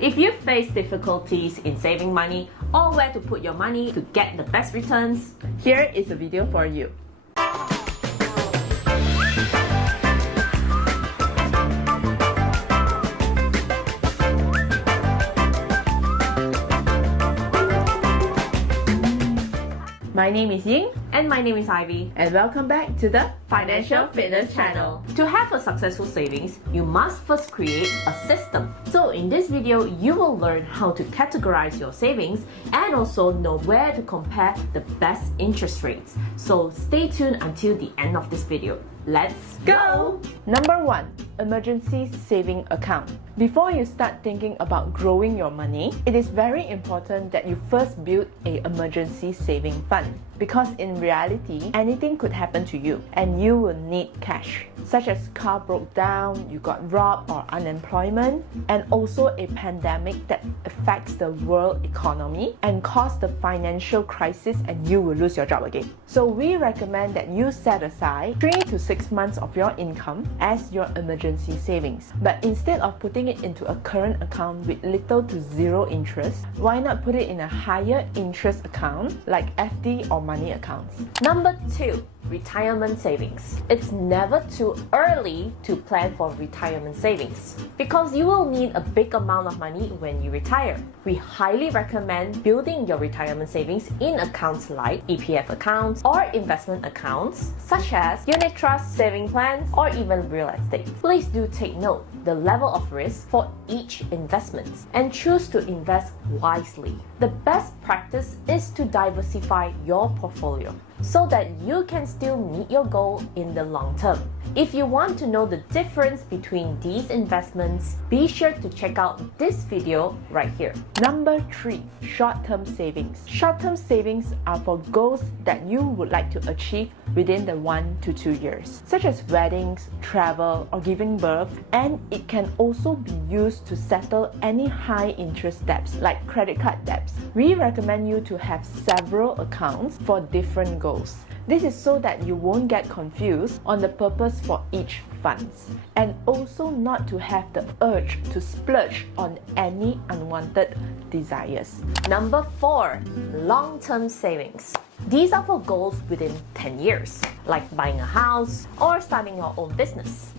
If you face difficulties in saving money or where to put your money to get the best returns, here is a video for you. My name is Ying, and my name is Ivy, and welcome back to the Financial Fitness Channel. To have a successful savings, you must first create a system. So in this video, you will learn how to categorize your savings and also know where to compare the best interest rates. So stay tuned until the end of this video. Let's go! Number 1. Emergency saving account. Before you start thinking about growing your money, it is very important that you first build an emergency saving fund. Because in reality, anything could happen to you and you will need cash, such as car broke down, you got robbed or unemployment, and also a pandemic that affects the world economy and cause the financial crisis and you will lose your job again. So we recommend that you set aside 3 to 6 months of your income as your emergency savings. But instead of putting it into a current account with little to zero interest, why not put it in a higher interest account like FD or money accounts? Number 2. Retirement savings. It's never too early to plan for retirement savings because you will need a big amount of money when you retire. We highly recommend building your retirement savings in accounts like EPF accounts or investment accounts such as unit trust, saving plans, or even real estate. Please do take note the level of risk for each investment and choose to invest wisely. The best practice is to diversify your portfolio so that you can still meet your goal in the long term. If you want to know the difference between these investments, be sure to check out this video right here. Number 3. Short-term savings. Short-term savings are for goals that you would like to achieve within the 1 to 2 years, such as weddings, travel, or giving birth, and it can also be used to settle any high-interest debts like credit card debts. We recommend you to have several accounts for different goals. This is so that you won't get confused on the purpose for each funds, and also not to have the urge to splurge on any unwanted desires. Number 4. Long-term savings. These are for goals within 10 years, like buying a house or starting your own business.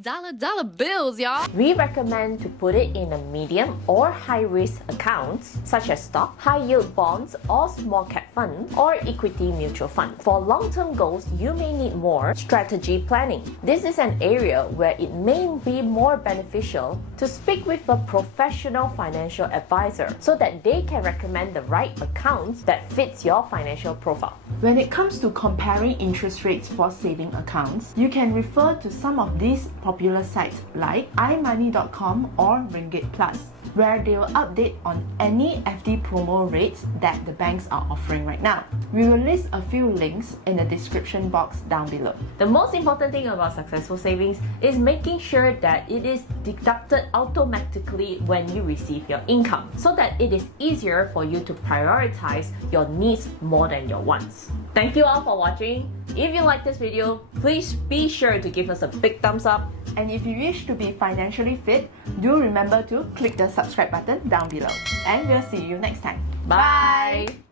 Dollar bills, y'all. We recommend to put it in a medium or high-risk accounts such as stock, high-yield bonds, or small-cap funds, or equity mutual fund. For long-term goals, you may need more strategy planning. This is an area where it may be more beneficial to speak with a professional financial advisor so that they can recommend the right accounts that fits your financial profile. When it comes to comparing interest rates for saving accounts, you can refer to some of these popular sites like imoney.com or Ringgit Plus, where they will update on any FD promo rates that the banks are offering right now. We will list a few links in the description box down below. The most important thing about successful savings is making sure that it is deducted automatically when you receive your income, so that it is easier for you to prioritize your needs more than your wants. Thank you all for watching. If you like this video, please be sure to give us a big thumbs up. And if you wish to be financially fit, do remember to click the subscribe button down below. And we'll see you next time. Bye!